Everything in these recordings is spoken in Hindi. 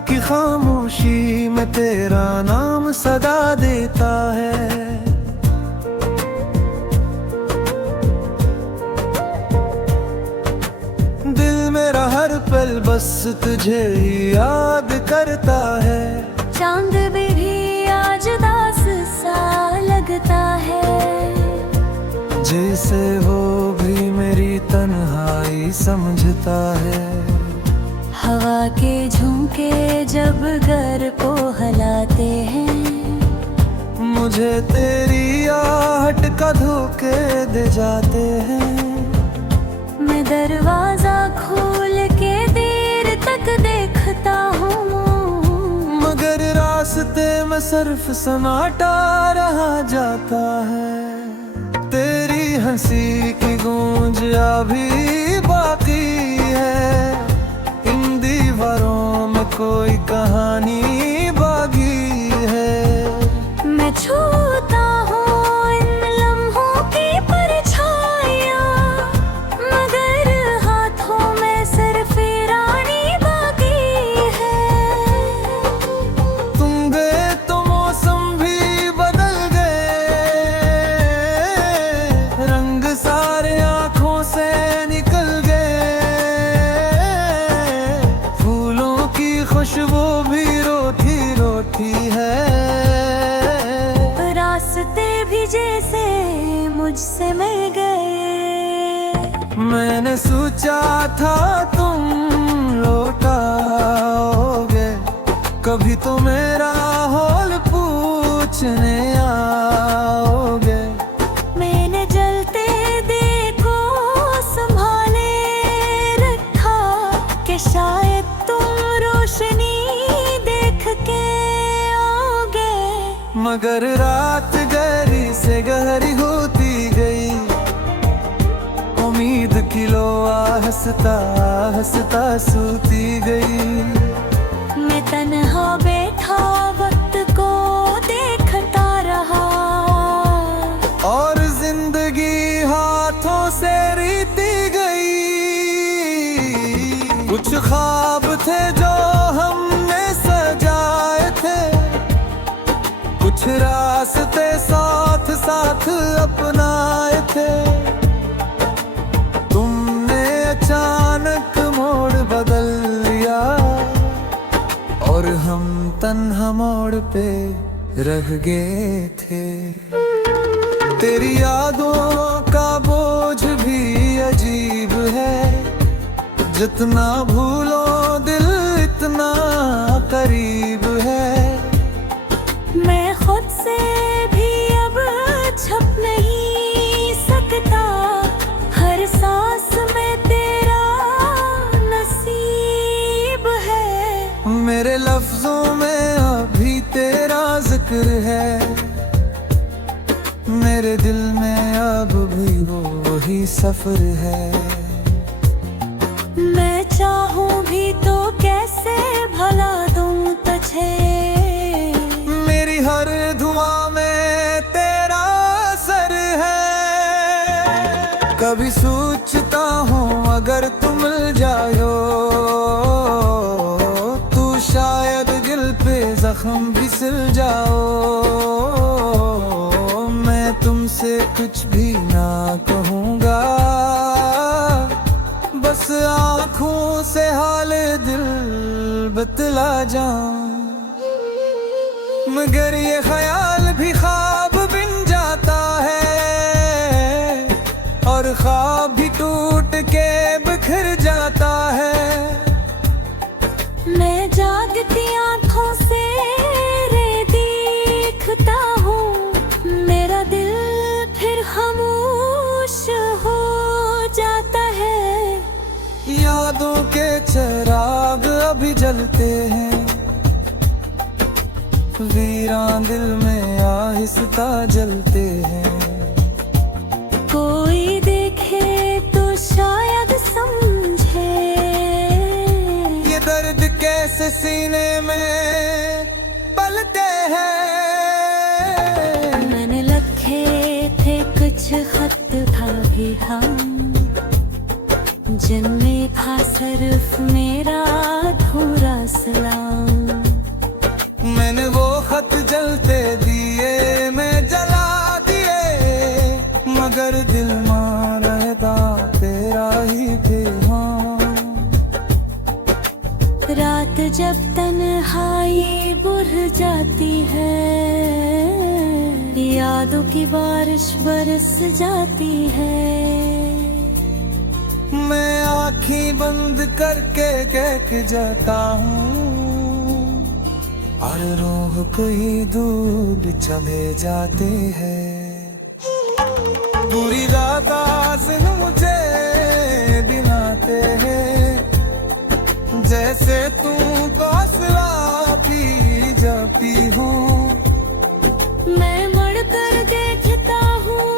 की खामोशी में तेरा नाम सदा देता है। दिल मेरा हर पल बस तुझे ही याद करता है। चांद भी आज दास सा लगता है, जैसे वो भी मेरी तन्हाई समझता है। हवा के झोंके जब घर को हिलाते हैं, मुझे तेरी आहट का धोखे दे जाते हैं। मैं दरवाजा खोल के देर तक देखता हूँ, मगर रास्ते में सिर्फ सन्नाटा रहा जाता है। तेरी हंसी की गूंज अभी बाकी है, इन दीवारों में कोई कहानी बाकी है। मैं छूता हूँ इन लम्हों की परछाइयाँ, मगर हाथों में सिर्फ रानी बाकी है। तुम गए तो मौसम भी बदल गए, रंग सारे आँखों से निकल गए। फूलों की खुशबू भी रोती रोती है। रास्ते भी जैसे मुझसे मिल गए। मैंने सोचा था तुम लौट आओगे, कभी तो मेरा हाल पूछने आओगे। मैंने जलते दिए को संभाले रखा, कि शायद तुम रोशनी देख के आओगे। मगर रात गहरी से गहरी होती गई, उम्मीद की लोआ हंसता हंसता सूती गई। मैं तन्हा बैठा वक्त को देखता रहा, और जिंदगी हाथों से रीती गई। कुछ ख्वाब थे जो हमने सजाए थे, कुछ रास्ते साथ साथ अपनाए थे। तुमने अचानक मोड़ बदल लिया, और हम तन्हा मोड़ पे रह गए थे। तेरी यादों का बोझ भी अजीब है, जितना भूलो दिल इतना करीब है। मैं खुद से भी अब छप नहीं सकता, हर सांस में तेरा नसीब है। मेरे लफ्जों में अभी तेरा जिक्र है, मेरे दिल में अब भी वही सफर है। मैं चाहूँ भी तो कैसे भला दूँ तुझे, मेरी हर दुआ में तेरा असर है। कभी सोचता हूँ अगर तुम मिल जाओ, तू शायद दिल पे जख्म भी सिल जाओ। मैं तुमसे कुछ भी ना कहूँगा, बस आँखों से हाल दिल बतला जाऊं। मगर ये ख्याल भी ख्वाब बन जाता है, और ख्वाब भी टूट के बिखर जाता है। मैं जागती आँखों से रे देखता हूँ, मेरा दिल फिर खामोश हो जाता है। यादों के चिराग अभी जलते हैं, वीरान दिल में आहिस्ता जलते हैं। कोई देखे तो शायद समझे, ये दर्द कैसे सीने में पलते हैं। मैंने लिखे थे कुछ खत था भी हम, जिनमें था सिर्फ मेरा अधूरा सलाम। जलते दिए मैं जला दिए, मगर दिल मान रहता तेरा ही थे। हाँ, रात जब तन्हाई बुझ जाती है, यादों की बारिश बरस जाती है। मैं आँखें बंद करके कहक जाता हूँ, और रूह कहीं दूर चले जाते हैं। पूरी रात आसिन मुझे दिलाते हैं, जैसे तू कासला पी जाती हो। मैं मुड़कर देखता हूँ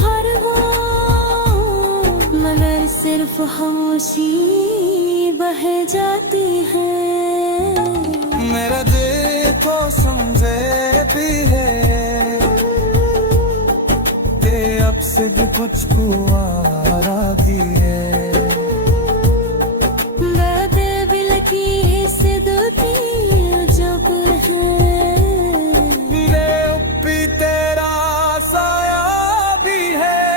हर वो, मगर सिर्फ खामोशी बह जाती है। मेरा देखो समझे भी है कि अब से भी कुछ कुआरा दी है। दिल की सिद्धि जब है, मेरे ऊपर तेरा साया भी है।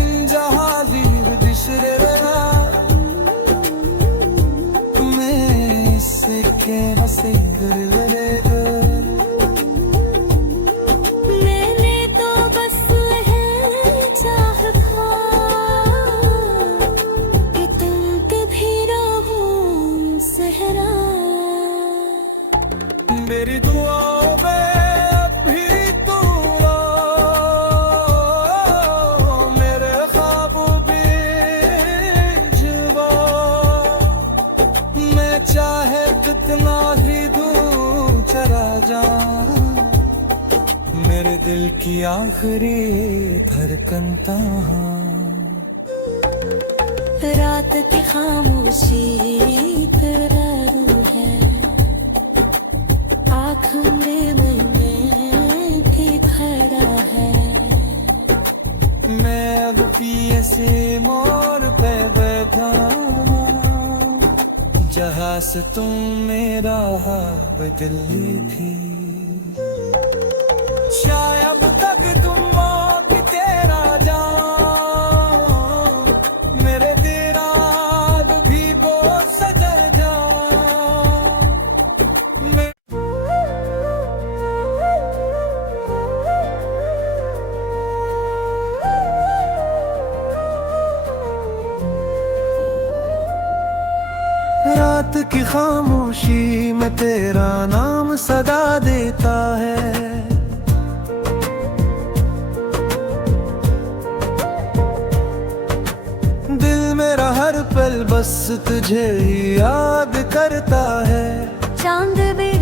इन जहाज़ी दिशरे रहा मैं इससे के हंसी दिल रहेगा। मैंने तो बस है चाह था कि तुम कभी रहो सहरा। मेरी दुआओं में अभी तू आओ, मेरे ख्वाबों भी जवा। मैं चाहे कितना ही दूर चला जाऊं, मेरे दिल की आखिरी धड़कन तहाँ। रात की खामोशी तेरा रूह है, आँख में भी खड़ा है। मैं अब पिए से मोर पे बैठा, जहाँ से तुम मेरा बदली थी। शायद तक तुम मौत तेरा जान, मेरे तेरा भी बहुत सजा जा। रात की खामोशी में तेरा नाम सदा देता है। दिल मेरा हर पल बस तुझे ही याद करता है। चांद भी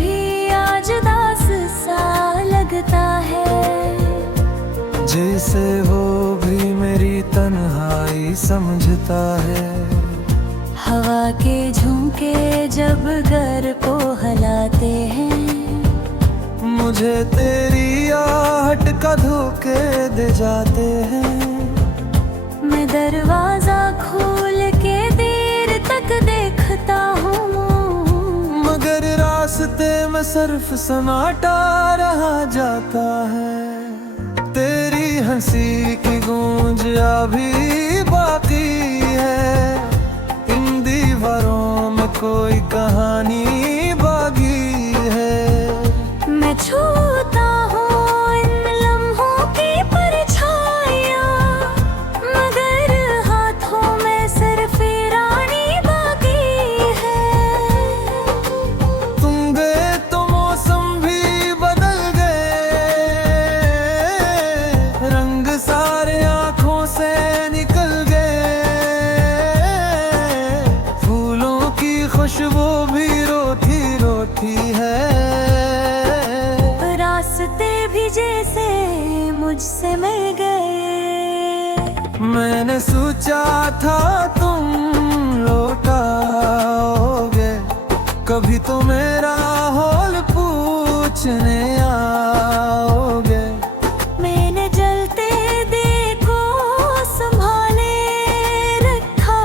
आज दास सा लगता है, जैसे वो भी मेरी तन्हाई समझता है। हवा के झोंके जब घर को हिलाते हैं, मुझे तेरी आहट का धोखे दे जाते हैं। मैं दरवाजा खोल के देर तक देखता हूँ, मगर रास्ते में सिर्फ सन्नाटा रहा जाता है। तेरी हंसी की गूंज अभी बाकी है, इन दीवारों में कोई कहानी बागी है। मैं छूता हूँ इन लम्हों की परछाइयाँ, मगर हाथों में सिर्फ रानी बाकी है। तुम गए तो मौसम भी बदल गए, रंग सारे आँखों से निकल गए। फूलों की खुशबू भी रोटी रोटी है। रास्ते भी जैसे मुझसे मिल गए, मैंने सोचा था तुम लौटाओगे, कभी तो मेरा हाल पूछने आओगे। मैंने जलते देखो संभाले रखा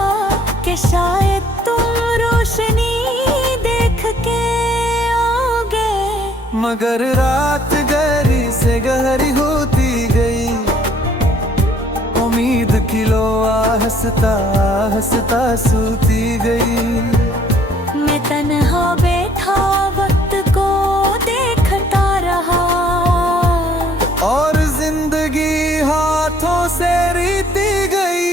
कि शायद तुम रोशनी देख के आओगे। मगर रात गहरी से गहरी होती गई, उम्मीद की लो हंसता हंसता सूती गई। मैं तन्हा बैठा वक्त को देखता रहा, और जिंदगी हाथों से रीती गई।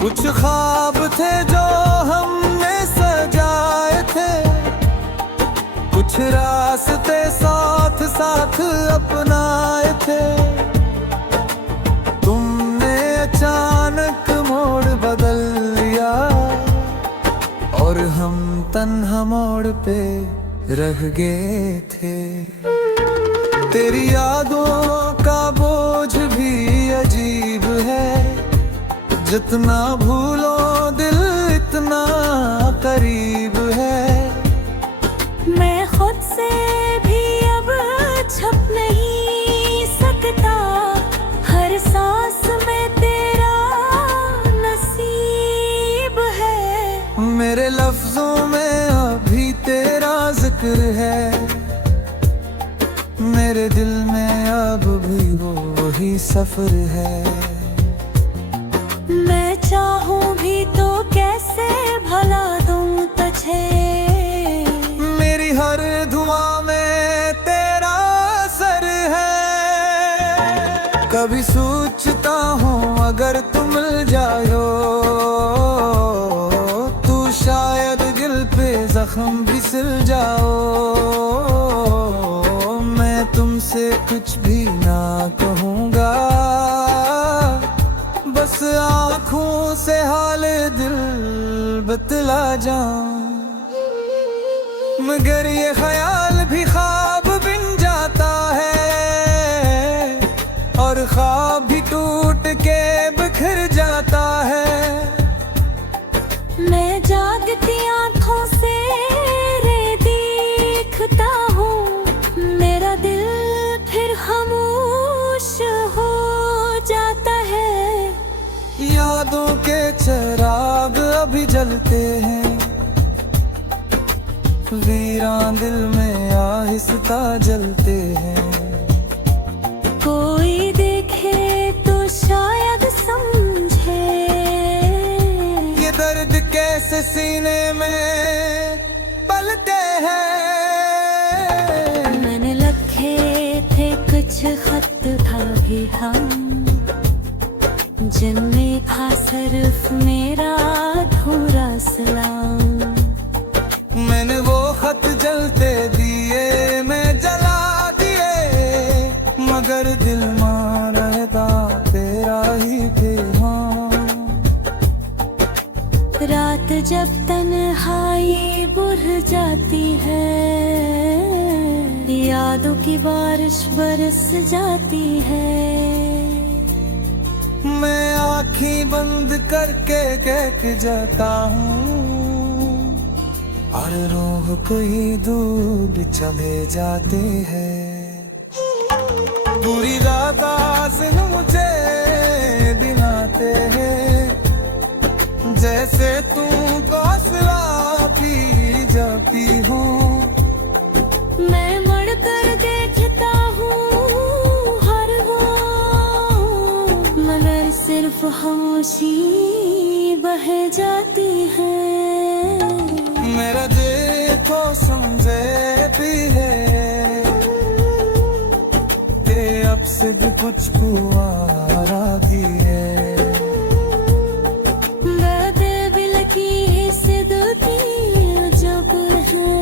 कुछ ख्वाब थे जो हमने सजाए थे, कुछ रास्ते साथ साथ अपनाए थे। तुमने अचानक मोड़ बदल लिया, और हम तन्हा मोड़ पे रह गए थे। तेरी यादों का बोझ भी अजीब है, जितना भूलो दिल इतना करीब है। मैं खुद से भी अब छप नहीं सकता, हर सांस में तेरा नसीब है। मेरे लफ्जों में अभी तेरा जिक्र है, मेरे दिल में अब भी वो वही सफर है। मैं चाहूं भी तो कैसे भला दूं तुझे, मेरी हर दुआ में तेरा असर है। कभी सोचता हूँ अगर तुम मिल जाओ, तू शायद दिल पे जख्म भी सिल जाओ। मैं तुमसे कुछ भी ना कहूँगा, बस आँखों से हाल दिल बतला जाऊं। मगर ये ख्याल भी ख्वाब बन जाता है, और ख्वाब भी टूट के बिखर जाता है। मैं जागती आँखों से रे देखता हूँ, मेरा दिल फिर खामोश हो जाता है। यादों के चिराग अभी जलते हैं, वीरान दिल में आहिस्ता जलते हैं। कोई देखे तो शायद समझे, ये दर्द कैसे सीने में पलते हैं। मैंने लिखे थे कुछ खत था भी हम, जिनमें था सिर्फ मेरा अधूरा सलाम। मैंने वो खत जलते दिए मैं जला दिए, मगर दिल मान रहता तेरा ही पैगाम। रात जब तन्हाई बुझ जाती है, यादों की बारिश बरस जाती है। मैं आँखें बंद करके कह जाता हूँ, और रूह कोई दूर चले जाते हैं। दूरी रात आसिन मुझे दिलाते हैं, जैसे तू फासला भी जाती हो। मैं मर कर देखता हूँ हर वो, मगर सिर्फ खामोशी बह जाती है। मेरा देखो समझे भी है, ते अब से भी कुछ को आरा भी है। दिल की सिद्धि जब है,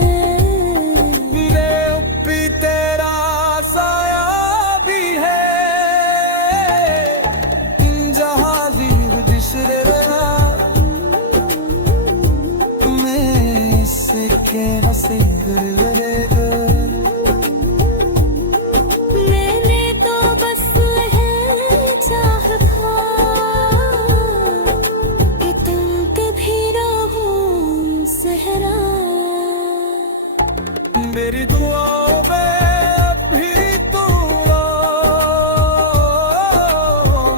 मेरे ऊपर तेरा साया भी है। इन जहाज़ी बिसरे रहा मैं, इसके हंसी गुजरेगा। मैंने तो बस है चाह था कि तुम कभी रहो सहरा। मेरी दुआओं में अभी तू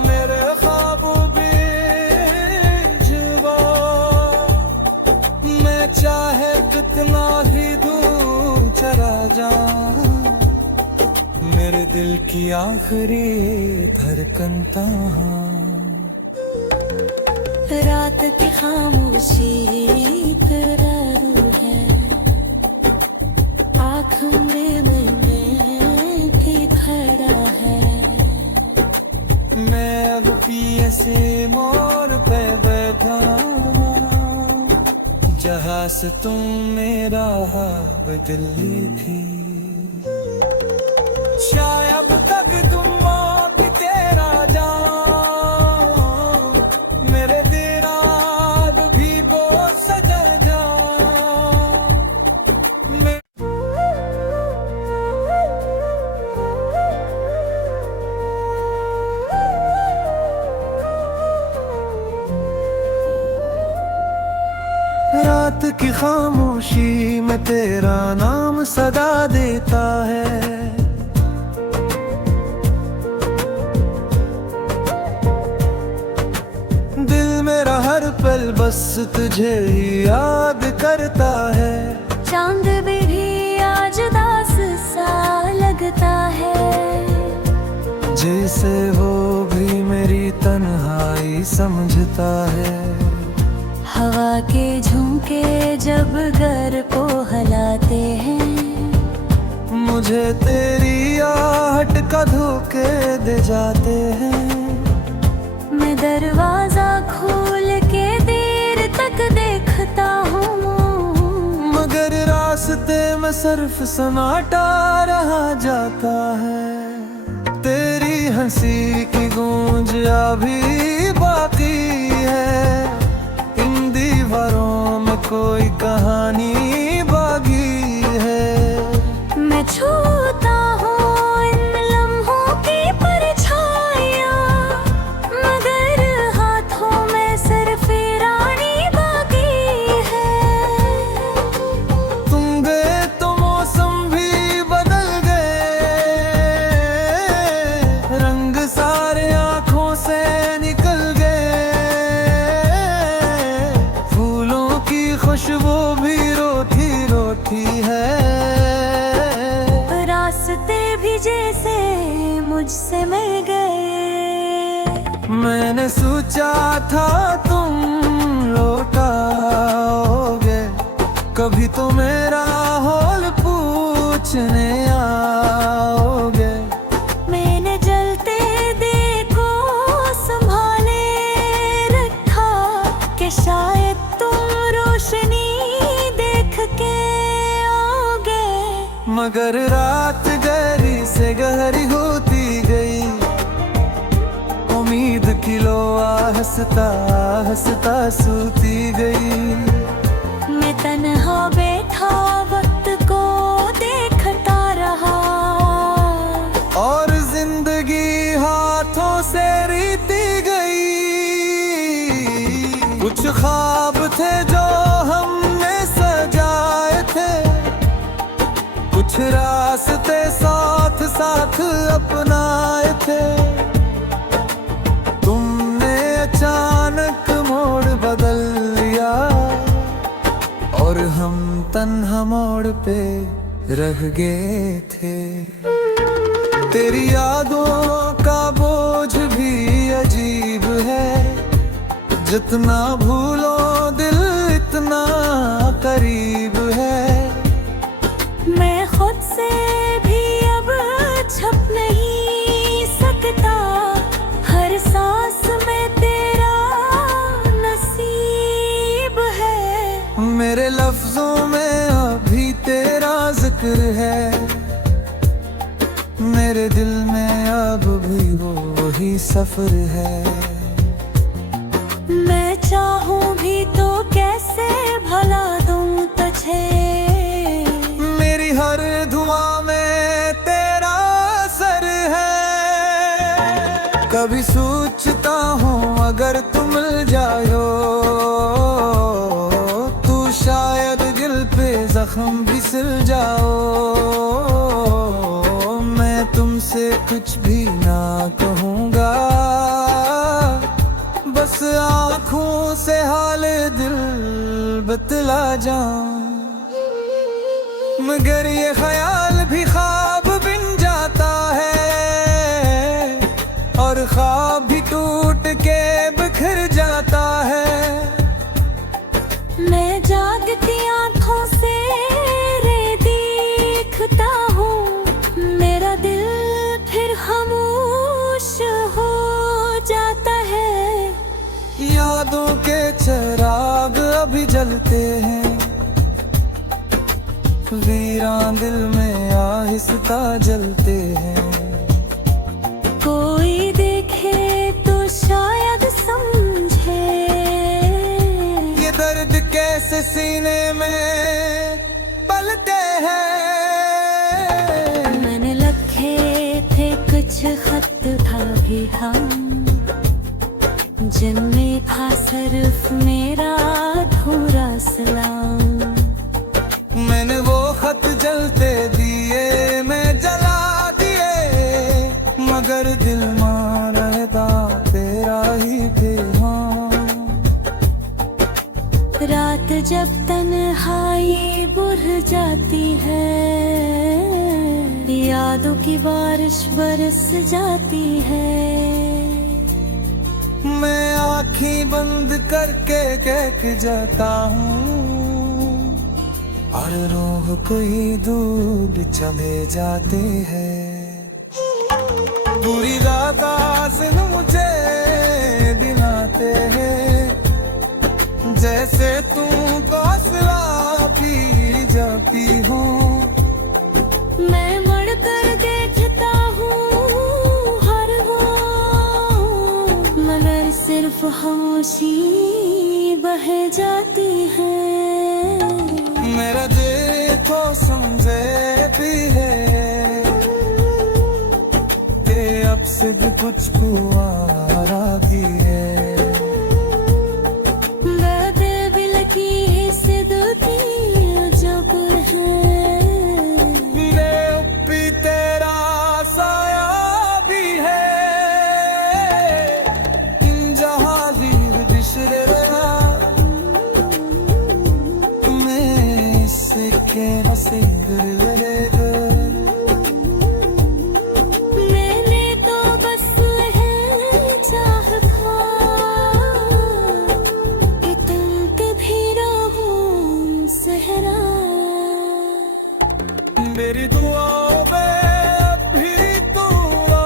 मेरे ख्वाबों में चाहे कितना ही दूर चला जाऊं, मेरे दिल की आखिरी धड़कन तहाँ। रात की खामोशी करारू है, आँख में खड़ा है। मैं अब पिए से मोड़ पे बैठा, जहाँ से तुम मेरा दिल्ली थी। शायद तक तुम भी तेरा जाओ, मेरे तेरा भी बहुत सजा जाओ। रात की खामोशी में तेरा नाम सदा देता है। दिल मेरा हर पल बस तुझे ही याद करता है। चांद भी आज दास सा लगता है, जैसे वो भी मेरी तन्हाई समझता है। हवा के झोंके जब घर को हलाते हैं, मुझे तेरी आहट का धोखे दे जाते हैं। मैं दरवाजा खोल के देर तक देखता हूँ, मगर रास्ते में सिर्फ सन्नाटा रहा जाता है। तेरी हंसी की गूंज अभी बाकी है, इन दीवारों में कोई कहानी बागी है। मैं छूता हूँ इन लम्हों की परछाइयाँ, मगर हाथों में सिर्फ रानी बाकी है। तुम गए तो मौसम भी बदल गए, रंग सारे आँखों से निकल गए। फूलों की खुशबू भी रोटी रोटी है। रास्ते भी जैसे मुझसे मिल गए। मैंने सोचा था तुम लौट आओगे, कभी तो मेरा हाल पूछने आओगे। मैंने जलते दिए को संभाले रखा, कि शायद तुम रोशनी देख के आओगे। मगर रात गहरी से गहरी होती गई, उम्मीद की लोआ हंसता हंसता सूती गई। मैं तन्हा बैठा वक्त को देखता रहा, और जिंदगी हाथों से रीती गई। कुछ ख्वाब थे जो हमने सजाए थे, कुछ रास्ते साथ साथ अपनाए थे। तुमने अचानक मोड़ बदल लिया, और हम तन्हा मोड़ पे रह गए थे। तेरी यादों का बोझ भी अजीब है, जितना भूलो दिल इतना करीब है। मैं खुद से भी अब छप नहीं सकता, हर सांस में तेरा नसीब है। मेरे लफ्जों में अभी तेरा जिक्र है, मेरे दिल में अब भी वो वही सफर है। मैं चाहूँ भी तो कैसे भला दूँ तुझे, मेरी हर दुआ में तेरा असर है। कभी सोचता हूँ अगर तुम मिल जाओ, तू शायद दिल पे जख्म भी सिल जाओ। मैं तुमसे कुछ भी ना कहूँगा, बस आँखों से हाल दिल बतला जाऊं। मगर ये ख्याल भी ख्वाब बन जाता है, और ख्वाब भी टूट के बिखर जाता है। मैं जागती आँखों से रे देखता हूँ, मेरा दिल फिर खामोश हो जाता है। यादों के चिराग अभी जलते हैं, वीरान दिल में आहिस्ता जलते हैं। कोई देखे तो शायद समझे ये दर्द कैसे सीने में पलते हैं। मैंने लिखे थे कुछ खत था भी हम, जिनमें था सिर्फ मेरा अधूरा सलाम। मैंने वो खत जलते दिए मैं जला दिए, मगर दिल मान रहता तेरा ही पैगाम। रात जब तन्हाई बुझ जाती है, यादों की बारिश बरस जाती है। मैं आँखें बंद करके कह जाता हूँ, और रूह कोई दूर चले जाते हैं। दूरी रात आसन मुझे दिलाते हैं, जैसे तुम फासला पी जाती हो। मैं मुड़ कर देखता हूँ हर वो, मगर सिर्फ खामोशी बह जाती है। मेरा दिल को समझे भी है कि अब से भी कुछ कुआरा भी है। दर्द दिल की सिद्धि जब है, भी तेरा साया भी है। इन जहाज़ी बिछड़े रहा मैं इससे के नसीब लड़ेगा। मैंने तो बस है चाह था कि तुम कभी रहो सहरा। मेरी दुआओं में भी तू आ,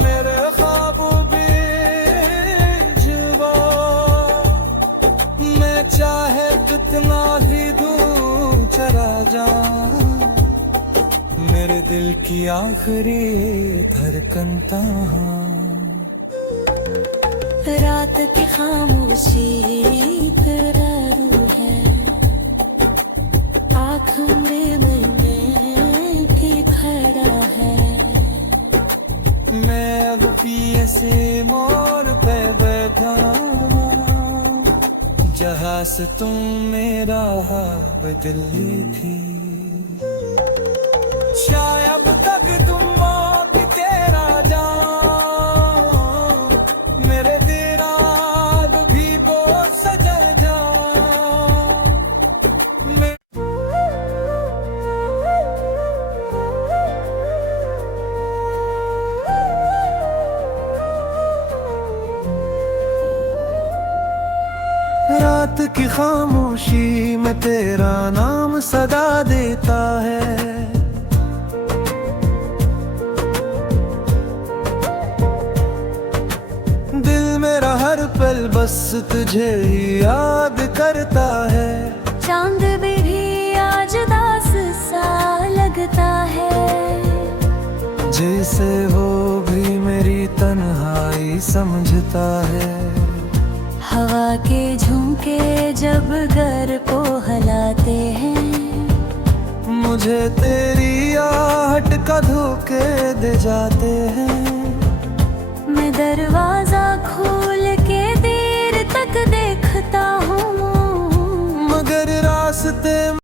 मेरे ख्वाब भी जुबा। मैं चाहे कितना ही दूर चला जाऊं, मेरे दिल की आखिरी धड़कन तहाँ। रात की खामोशी करारू है, आँख में भी खड़ा है। मैं अब पिए से मोर पे बैठा, जहाँ से तुम मेरा बदली थी। शायद तक तुम भी तेरा जान, मेरे दिराग भी बोझ सजा जा। रात की खामोशी में तेरा नाम सदा देता है। दिल मेरा हर पल बस तुझे ही याद करता है। चांद भी आज दास सा लगता है, जैसे वो भी मेरी तन्हाई समझता है। हवा के झोंके जब घर को हिलाते हैं, मुझे तेरी आहट का धोखे दे जाते हैं।